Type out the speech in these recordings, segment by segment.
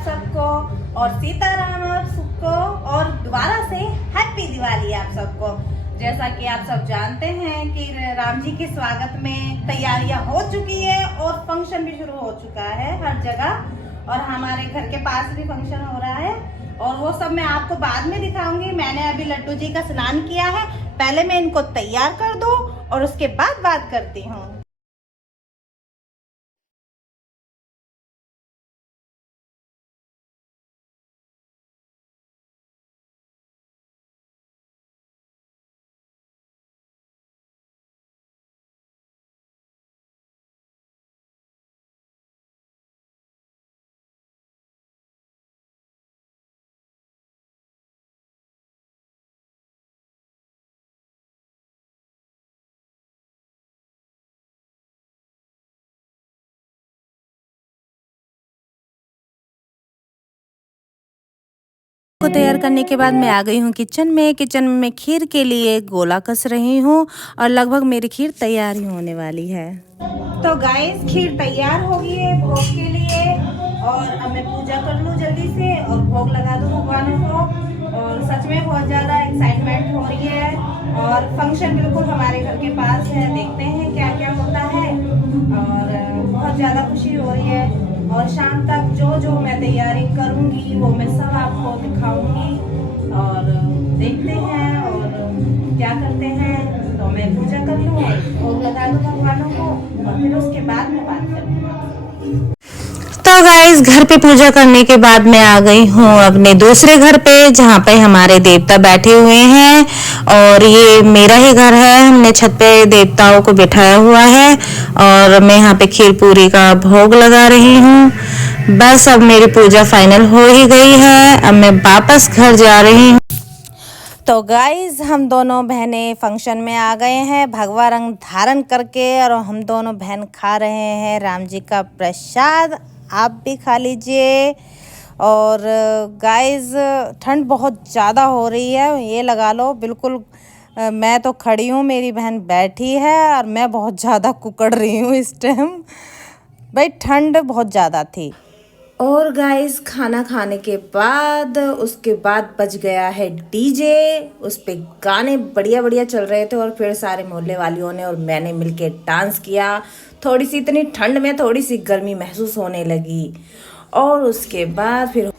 आप सबको और सीताराम आप सबको और दोबारा से हैप्पी दिवाली आप सबको। जैसा कि आप सब जानते हैं कि राम जी के स्वागत में तैयारियां हो चुकी है और फंक्शन भी शुरू हो चुका है हर जगह, और हमारे घर के पास भी फंक्शन हो रहा है और वो सब मैं आपको बाद में दिखाऊंगी। मैंने अभी लड्डू जी का स्नान किया है, पहले मैं इनको तैयार कर दूं और उसके बाद बात करती हूँ। को तैयार करने के बाद मैं आ गई हूँ किचन में मैं खीर के लिए गोला कस रही हूँ और लगभग मेरी खीर तैयार ही होने वाली है। तो गाइस खीर तैयार हो गई है भोग के लिए, और अब मैं पूजा कर लूँ जल्दी से और भोग लगा दूँ भगवानों को। और सच में बहुत ज़्यादा एक्साइटमेंट हो रही है और फंक्शन बिल्कुल हमारे घर के पास है, देखते हैं क्या क्या होता है और बहुत ज़्यादा खुशी हो रही है। और शाम तक जो मैं तैयारी करूँगी वो मैं सब आपको दिखाऊंगी और देखते हैं और क्या करते हैं। तो मैं पूजा कर लूँ, भोग लगा दूँ भगवानों को और फिर उसके बाद मैं बात करूँगी। तो गाइस घर पे पूजा करने के बाद मैं आ गई हूँ अपने दूसरे घर पे, जहाँ पे हमारे देवता बैठे हुए हैं और ये मेरा ही घर है। हमने छत पे देवताओं को बिठाया हुआ है और मैं यहाँ पे खीर पूरी का भोग लगा रही हूँ। बस अब मेरी पूजा फाइनल हो ही गई है, अब मैं वापस घर जा रही हूँ। तो गाइज हम दोनों बहनें फंक्शन में आ गए हैं भगवा रंग धारण करके, और हम दोनों बहन खा रहे हैं राम जी का प्रसाद। आप भी खा लीजिए। और गाइज ठंड बहुत ज़्यादा हो रही है, ये लगा लो बिल्कुल। मैं तो खड़ी हूँ, मेरी बहन बैठी है और मैं बहुत ज़्यादा कुकड़ रही हूँ इस टाइम। भाई ठंड बहुत ज़्यादा थी। और गाइस खाना खाने के बाद उसके बाद बज गया है डीजे, उस पे गाने बढ़िया बढ़िया चल रहे थे और फिर सारे मोहल्ले वालियों ने और मैंने मिलके डांस किया। थोड़ी सी इतनी ठंड में थोड़ी सी गर्मी महसूस होने लगी और उसके बाद फिर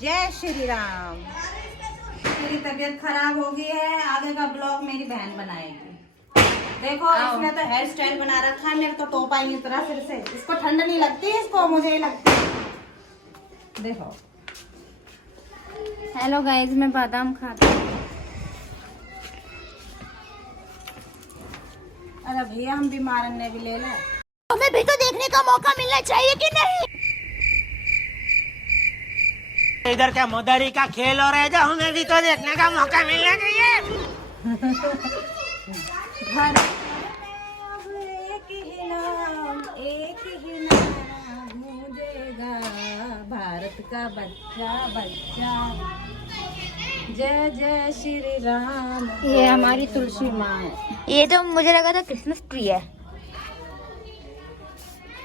जय श्री राम। मेरी तबीयत खराब हो गई है, आगे का ब्लॉग मेरी बहन बनाएगी। देखो इसने तो हेयर स्टाइल बना रखा है, मेरे तो टोपा ही तरह सिर से। इसको ठंड नहीं लगती, इसको मुझे लगती है। देखो। हेलो गाइस, मैं बादाम खाती हूँ। अरे भैया हम बीमार ने भी ले लें। हमें भी तो देखने का मौका मिलना चाहिए कि नहीं? इधर क्या मोदारी का खेल हो रहा है, जो हमें भी तो देखने का मौका मिलना चाहिए। एक ही नाम गूंजेगा, भारत का बच्चा बच्चा। जय जय श्री राम। ये हमारी तुलसी माँ है। ये तो मुझे लगा था क्रिसमस ट्री है।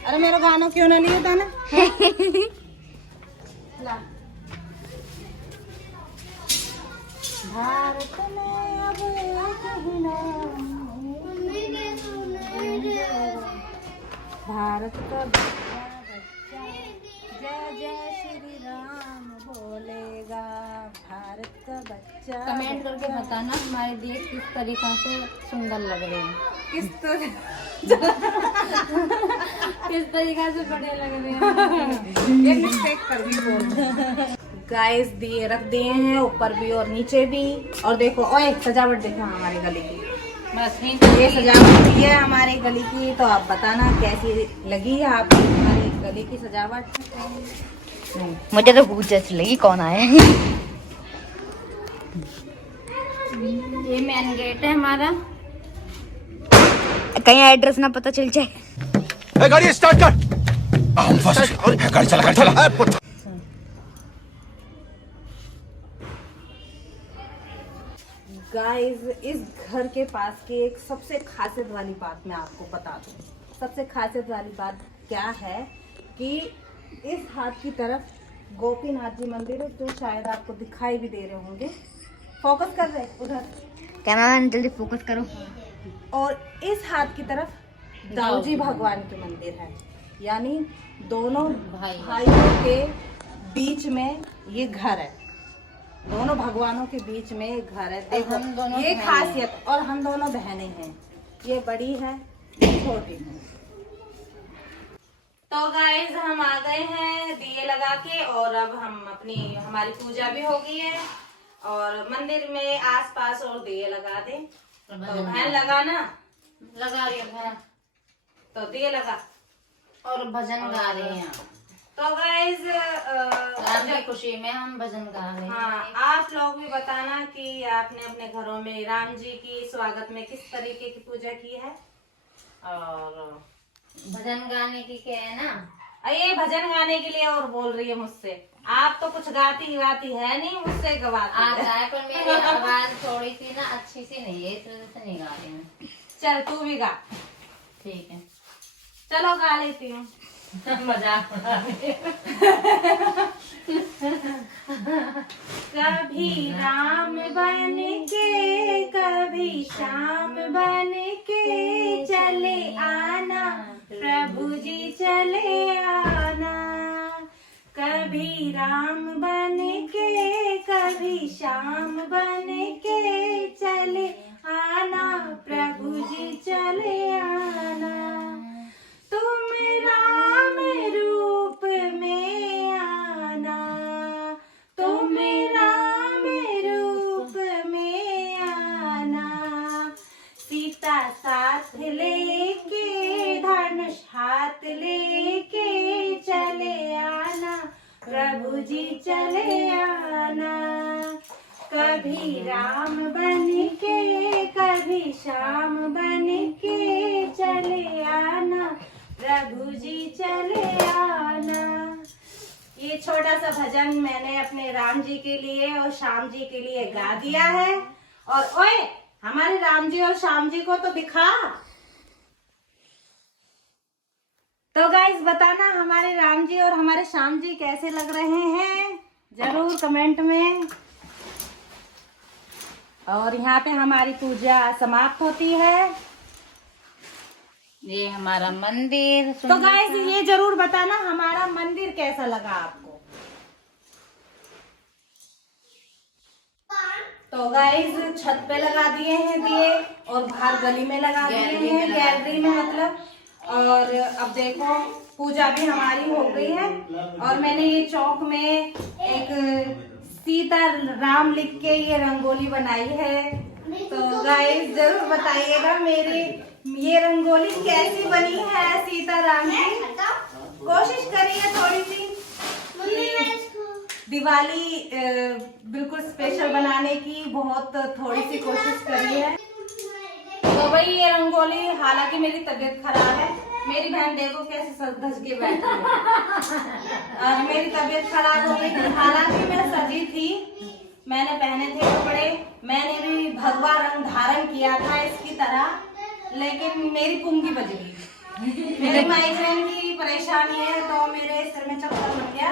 अरे मेरा गाना क्यों ना लिया था ना। भारत में अब एक ही नाम, भारत का बच्चा बच्चा जय जय श्री राम बोलेगा, भारत का बच्चा। कमेंट करके बताना हमारे देश किस तरीका से सुंदर लग रहे हैं, किस तरह किस तरीका से बड़े लग रहे हैं। ये मिस्टेक कर भी बोल। गाइस दिए रख दिए हैं ऊपर भी और नीचे भी। और देखो ओए सजावट देखो हमारी गली की, बस ये सजावट की है हमारी गली की। तो आप बताना कैसी लगी है आपको हमारी गली की सजावट। मुझे तो बहुत अच्छी लगी। कौन आया है? ये मेन गेट है हमारा, कहीं एड्रेस ना पता चल जाए। गाड़ी स्टार्ट कर। गाड़ी चला। गाइस इस घर के पास की एक सबसे खासियत वाली बात मैं आपको बता दूं। सबसे खासियत वाली बात क्या है कि इस हाथ की तरफ गोपीनाथ जी मंदिर है, जो शायद आपको दिखाई भी दे रहे होंगे। फोकस कर रहे उधर, कैमरामैन जल्दी फोकस करो। और इस हाथ की तरफ दाऊ जी भगवान के मंदिर है। यानी दोनों भाइयों के बीच में ये घर है, दोनों भगवानों के बीच में एक घर है। देखो हम दोनों ये बहनें खासियत, और हम दोनों बहनें हैं, ये बड़ी है ये छोटी है। तो गाइस हम आ गए हैं दिए लगा के, और अब हमारी पूजा भी हो गई है और मंदिर में आसपास और दिए लगा दे। तो बहन लगाना, लगा रही है तो दिए लगा और भजन गा रहे हैं। तो गाइस राम की खुशी में हम भजन गा रहे हैं। हाँ, आप लोग भी बताना कि आपने अपने घरों में राम जी की स्वागत में किस तरीके की पूजा की है। और भजन गाने की क्या है ना, ये भजन गाने के लिए और बोल रही है मुझसे। आप तो कुछ गाती वाती है नहीं, मुझसे गवाती आता है। है पर मेरी आवाज थोड़ी सी ना अच्छी सी नहीं है, इस वजह से नहीं गा रही हूँ। चल तू भी गा। ठीक है चलो गा लेती हूँ। मजाक उड़ा रही है। कभी राम बन के कभी श्याम बन के चले आना, प्रभु जी चले आना। कभी राम बन के कभी श्याम बन के चले आना, प्रभु जी चले आना। तुम राम रूप में आना, तुम राम रूप में आना। सीता साथ लेके धनुष हाथ लेके चले आना, प्रभु जी चले आना। कभी राम बन के कभी श्याम बन के चले आना, प्रभु जी चले आना। ये छोटा सा भजन मैंने अपने राम जी के लिए और श्याम जी के लिए गा दिया है। और ओए हमारे राम जी और श्याम जी को तो दिखा। तो गाइस बताना हमारे राम जी और हमारे श्याम जी कैसे लग रहे हैं, जरूर कमेंट में। और यहाँ पे हमारी पूजा समाप्त होती है। ये हमारा मंदिर। तो गाइस ये जरूर बताना हमारा मंदिर कैसा लगा आपको। तो गाइस छत पे लगा दिए हैं दिए, और बाहर गली में लगा दिए हैं, गैलरी में मतलब। और अब देखो पूजा भी हमारी हो गई है, और मैंने ये चौक में एक सीता राम लिख के ये रंगोली बनाई है। तो गाइस जरूर बताइएगा मेरी ये रंगोली कैसी बनी है सीता राम की। कोशिश करिए थोड़ी सी दिवाली बिल्कुल स्पेशल बनाने की, बहुत थोड़ी सी कोशिश करिए। तो भाई ये रंगोली, हालांकि मेरी तबीयत खराब है, मेरी बहन देखो कैसे सज धज के बैठी है। मेरी तबीयत खराब हो गई थी, हालांकि मैं सजी थी, मैंने पहने थे कपड़े, मैंने भी भगवा रंग धारण किया था इसकी तरह, लेकिन मेरी पुंगी बज गई। मेरी माइग्रेन की परेशानी है, तो मेरे सिर में चक्कर लग गया।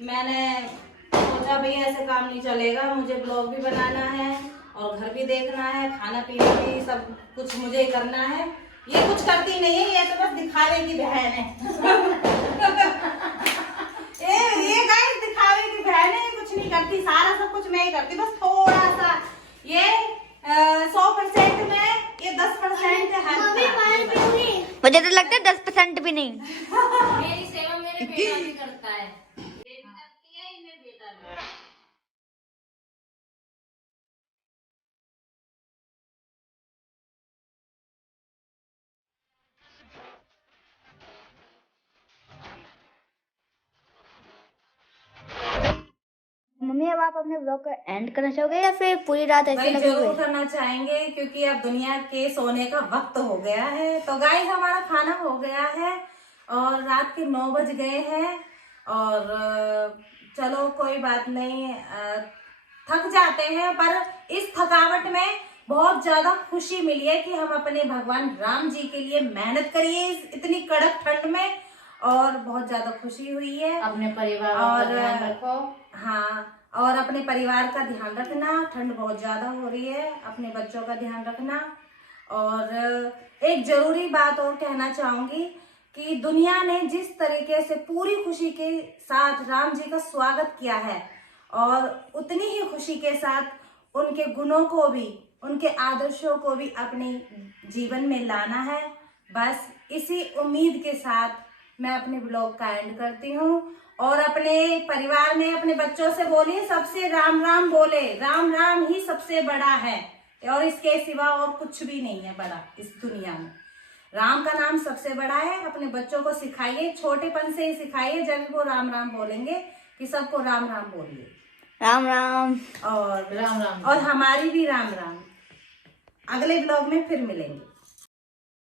मैंने सोचा भाई ऐसे काम नहीं चलेगा, मुझे ब्लॉग भी बनाना है और घर भी देखना है, खाना पीना भी सब कुछ मुझे ही करना है। ये कुछ करती नहीं है, ये तो बस दिखावे की बहन है। ये गाइस दिखावे की बहन है, कुछ नहीं करती, सारा सब कुछ मैं ही करती, बस थोड़ा सा ये 100% में ये 10% है। मुझे तो लगता है 10% भी नहीं। मेरी सेवा मेरे बेटा भी करता है। मम्मी अब आप अपने ब्लॉग का एंड करना चाहोगे या फिर पूरी रात ऐसे भाई लगोगे? जरूर करना चाहेंगे, क्योंकि अब दुनिया के सोने का वक्त हो गया है। तो गाइस हमारा खाना हो गया है और रात के 9 बज गए हैं। और चलो कोई बात नहीं, थक जाते हैं, पर इस थकावट में बहुत ज्यादा खुशी मिली है कि हम अपने भगवान राम जी के लिए मेहनत करिए इतनी कड़क ठंड में, और बहुत ज्यादा खुशी हुई है। अपने परिवार और का ध्यान रखो। हाँ, और अपने परिवार का ध्यान रखना, ठंड बहुत ज्यादा हो रही है, अपने बच्चों का ध्यान रखना। और एक जरूरी बात और कहना चाहूंगी कि दुनिया ने जिस तरीके से पूरी खुशी के साथ राम जी का स्वागत किया है, और उतनी ही खुशी के साथ उनके गुणों को भी, उनके आदर्शों को भी अपने जीवन में लाना है। बस इसी उम्मीद के साथ मैं अपने ब्लॉग का एंड करती हूँ। और अपने परिवार में अपने बच्चों से बोलिए, सबसे राम राम बोले, राम राम ही सबसे बड़ा है, और इसके सिवा और कुछ भी नहीं है बड़ा इस दुनिया में। राम का नाम सबसे बड़ा है। अपने बच्चों को सिखाइए, छोटेपन से ही सिखाइए, जब वो राम राम बोलेंगे कि सबको राम राम बोलिए। राम राम। और राम राम। और हमारी भी राम राम। अगले ब्लॉग में फिर मिलेंगे।